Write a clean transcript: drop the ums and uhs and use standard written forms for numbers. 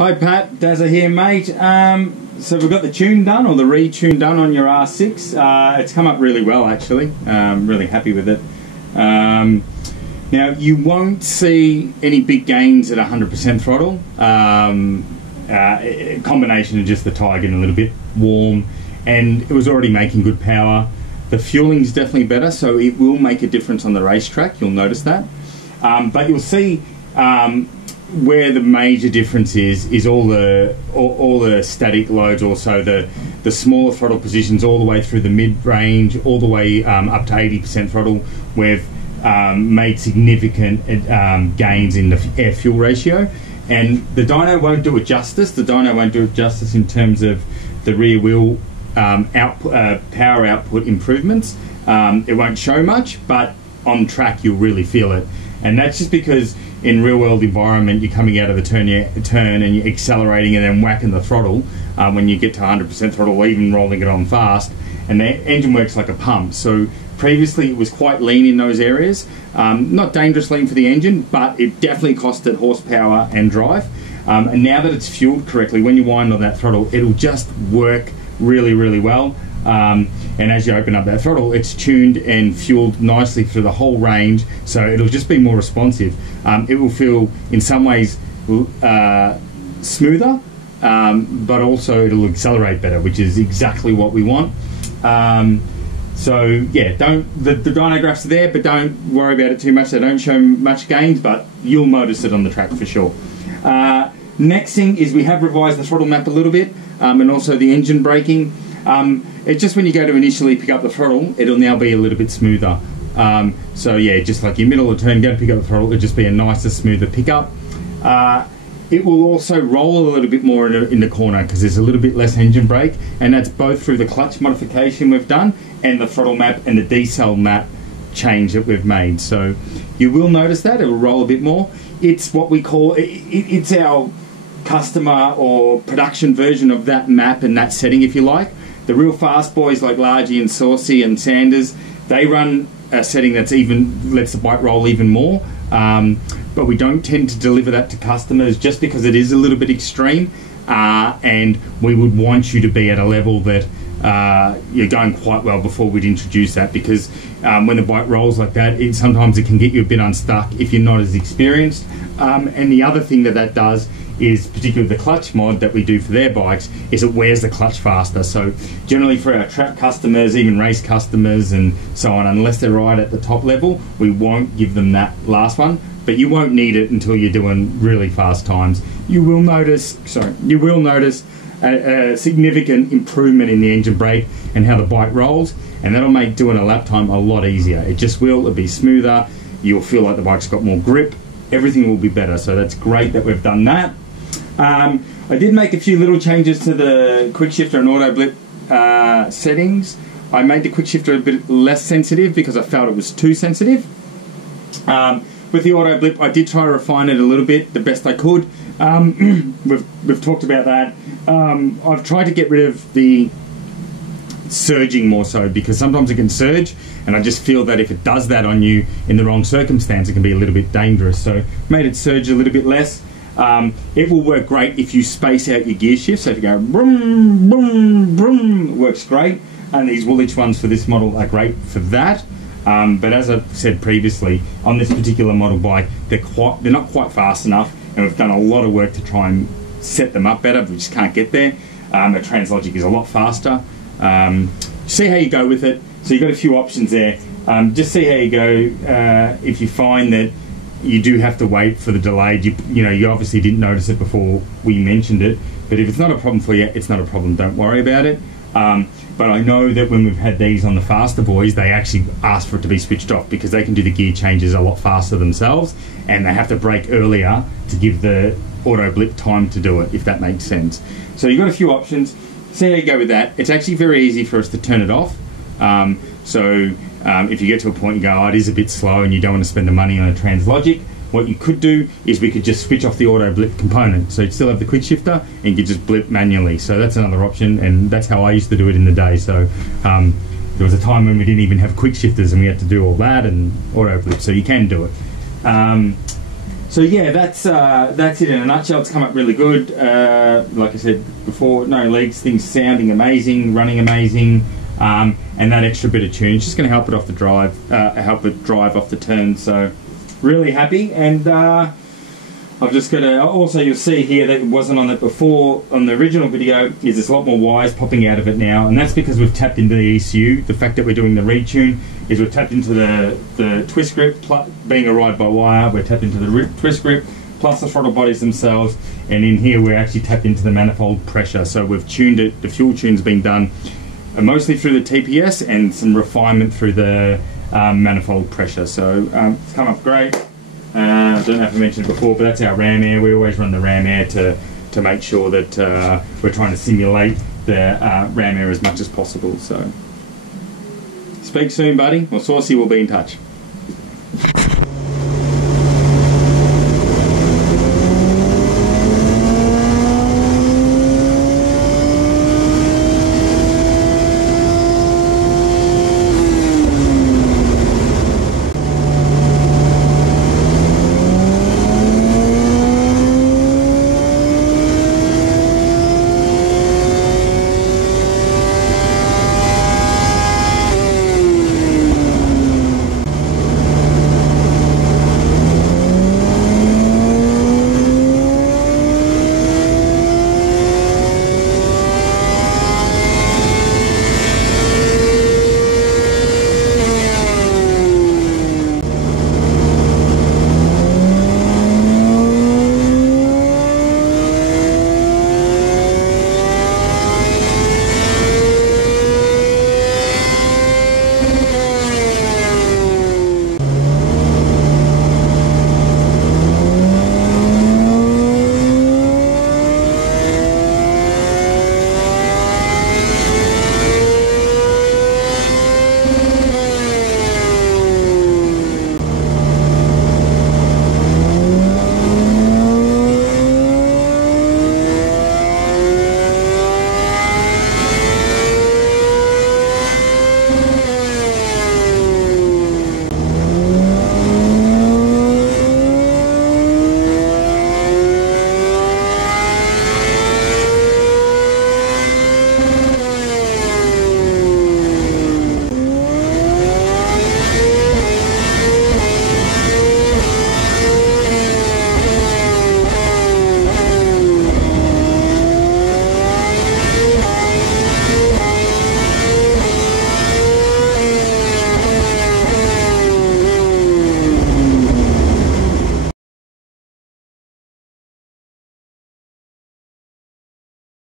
Hi Pat, Dazza here mate. So we've got the tune done, or the retune done on your R6. It's come up really well actually, really happy with it. Now you won't see any big gains at 100% throttle. A combination of just the tyre getting a little bit warm, and it was already making good power. The fueling's definitely better, so it will make a difference on the racetrack, you'll notice that. But you'll see where the major difference is all the static loads, also the smaller throttle positions all the way through the mid-range, all the way up to 80% throttle. We've made significant gains in the air-fuel ratio, and the dyno won't do it justice. The dyno won't do it justice in terms of the rear wheel power output improvements. It won't show much, but on track you'll really feel it, and that's just because in real world environment you're coming out of the turn and you're accelerating and then whacking the throttle when you get to 100% throttle, or even rolling it on fast, and the engine works like a pump. So previously it was quite lean in those areas, not dangerous lean for the engine, but it definitely costed horsepower and drive. And now that it's fueled correctly, when you wind on that throttle, it'll just work really well. And as you open up that throttle, it's tuned and fueled nicely through the whole range, so it'll just be more responsive. It will feel in some ways smoother, but also it'll accelerate better, which is exactly what we want. So yeah, the dyno graphs are there, but don't worry about it too much. They don't show much gains, but you'll notice it on the track for sure. Next thing is we have revised the throttle map a little bit, and also the engine braking. It's just when you go to initially pick up the throttle, it'll now be a little bit smoother. So yeah, just like your middle of the turn, go to pick up the throttle, it'll just be a nicer, smoother pickup. It will also roll a little bit more in the corner because there's a little bit less engine brake, and that's both through the clutch modification we've done and the throttle map and the decel map change that we've made. So you will notice that it will roll a bit more. It's what we call it's our customer or production version of that map and that setting, if you like. The real fast boys like Largy and Saucy and Sanders, they run a setting that's even lets the bike roll even more, but we don't tend to deliver that to customers just because it is a little bit extreme, and we would want you to be at a level that you're going quite well before we'd introduce that, because when the bike rolls like that, sometimes it can get you a bit unstuck if you're not as experienced. And the other thing that does is, particularly the clutch mod that we do for their bikes, is it wears the clutch faster. So generally for our track customers, even race customers and so on, unless they're right at the top level, we won't give them that last one, but you won't need it until you're doing really fast times. You will notice a significant improvement in the engine brake and how the bike rolls, and that'll make doing a lap time a lot easier. It just will, it'll be smoother, you'll feel like the bike's got more grip, everything will be better. So that's great that we've done that. I did make a few little changes to the quick shifter and auto blip settings. I made the quick shifter a bit less sensitive because I felt it was too sensitive. With the auto blip, I did try to refine it a little bit, the best I could. We've talked about that. I've tried to get rid of the surging more so, because sometimes it can surge, and I just feel that if it does that on you in the wrong circumstance, it can be a little bit dangerous. So made it surge a little bit less. It will work great if you space out your gear shift. So if you go boom, boom, boom, it works great. And these Woolwich ones for this model are great for that. But as I've said previously, on this particular model bike, they're not quite fast enough, and we've done a lot of work to try and set them up better, but we just can't get there. The Translogic is a lot faster. See how you go with it. So you've got a few options there. Just see how you go. If you find that you do have to wait for the delay, you obviously didn't notice it before we mentioned it, but if it's not a problem for you, it's not a problem, don't worry about it. But I know that when we've had these on the faster boys, they actually ask for it to be switched off because they can do the gear changes a lot faster themselves, and they have to brake earlier to give the auto blip time to do it, if that makes sense. So you've got a few options. See how you go with that. It's actually very easy for us to turn it off. If you get to a point and go, oh, it is a bit slow and you don't want to spend the money on a Translogic, what you could do is we could just switch off the auto blip component. So you'd still have the quick shifter and you could just blip manually. So that's another option, and that's how I used to do it in the day. So there was a time when we didn't even have quick shifters and we had to do all that and auto blip. So you can do it. So yeah, that's it in a nutshell. It's come up really good. Like I said before, no leaks, things sounding amazing, running amazing, and that extra bit of tune is just going to help it off the drive, help it drive off the turn. So really happy, and I've just got to. Also, you'll see here that it wasn't on it before on the original video. Is there's a lot more wires popping out of it now, and that's because we've tapped into the ECU. The fact that we're doing the retune is we've tapped into the twist grip, being a ride-by-wire, we're tapped into the twist grip, plus the throttle bodies themselves, and in here we're actually tapped into the manifold pressure. So we've tuned it, the fuel tune's been done mostly through the TPS and some refinement through the manifold pressure. So it's come up great. I don't know if I mentioned it before, but that's our ram air. We always run the ram air to make sure that we're trying to simulate the ram air as much as possible. So speak soon, buddy. Well, Saucy will be in touch.